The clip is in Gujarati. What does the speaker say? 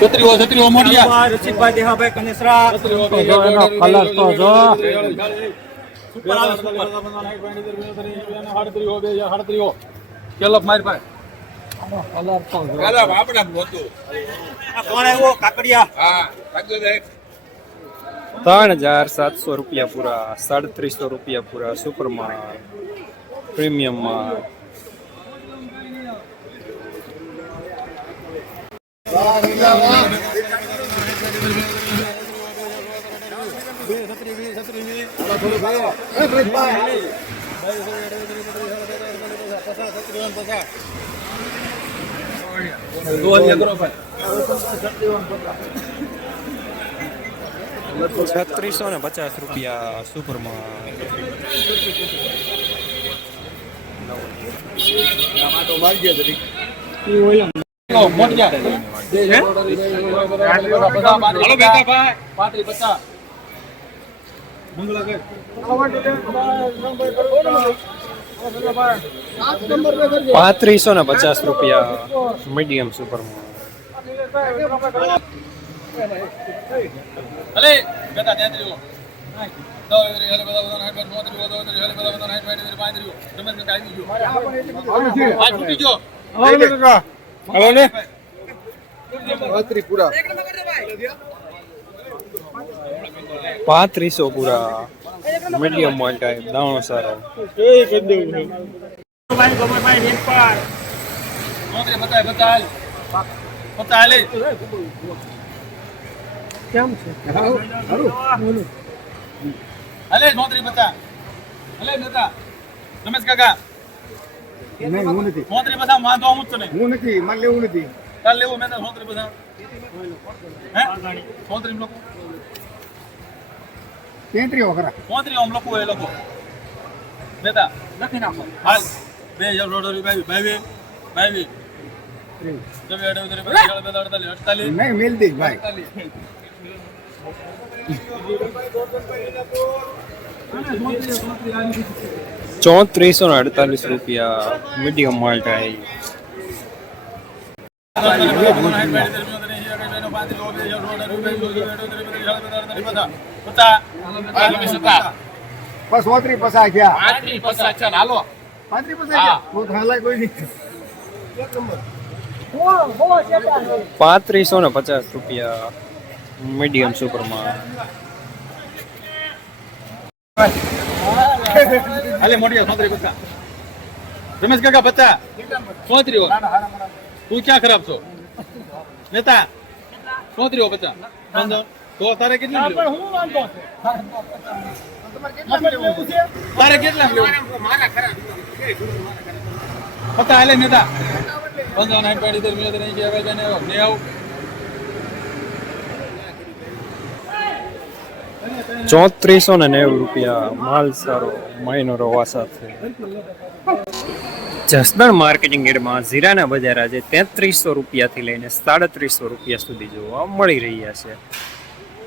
છત્રીઓ છત્રીઓ મોટિયા રસિકભાઈ દેહાભાઈ કનેસરા છત્રીઓ એનો કલર તો જો સુપર આવે સુપર હાડત્રીઓ બે હાડત્રીઓ કેલપ મારી પાસે કલર તો જો આ કોણ આવ્યો કાકડિયા ત્રણ હજાર સાતસો રૂપિયા પૂરા સાડત્રીસો રૂપિયા પૂરા સુપરમાં પ્રીમિયમમાં છત્રીસો ને પચાસ રૂપિયા સુપરમાં મોટિયા હાલો બેટા ભાઈ પાંત્રીસ ને પચાસ રૂપિયા મીડિયમ સુપર બધા હલે પર ને પાંત્રીસો પૂરા મીડિયમ મોલ ટાઈપ દાણો સારો પચાસ, પચાસ. પચાસ હાલે. ચોત્રીસ, પચાસ. હાલે, બેટા. રમેશ કાકા નહીં હું નથી. ચોત્રીસ, પચાસ, વાંધો હું જ તો નહીં. હું નથી મારે લેવું નથી. કાલ લેવું મેં તો ચોત્રીસ, પચાસ. હે? ચોત્રીસ લોકો તેત્રી વખરા ચોત્રીસ આમ લોકો એ લોકો. બેટા લખી નાખો. હાલ. બે હજાર દોઢ અડતાલીસ, અડતાલીસ, અડતાલીસ, અડતાલીસ, નહીં મેલ ભાઈ. અડતાલીસ. ચોત્રીસો ને અડતાલીસ રૂપિયા મીડિયમ મોલ ટાઈપ બસ ઓતરી પસાર ગયા. ચાલ હાલો. પાંત્રી પસાર પાંત્રીસો ને પચાસ રૂપિયા મીડિયમ સુપરમાં હાલે મોટી સોત્રી પચાસ રમેશ કાકા પચાસ સોત્રીઓ તું ક્યાં ખરાબ છો? નેતા. સોત્રીઓ બચ્ચા વાંધો. તો તારે કેટલા તારે કેટલા પતા હાલે નેતા. વાંધો નહીં પડી દર મિલે નહીં ને ને આવ. ચોત્રીસો ને નેવું રૂપિયા માલ સારો મહિનો રવા સાથે જસદણ માર્કેટિંગ એડમાં જીરાના બજાર આજે તેત્રીસો રૂપિયાથી લઈને સાડત્રીસો રૂપિયા સુધી જોવા મળી રહ્યા છે.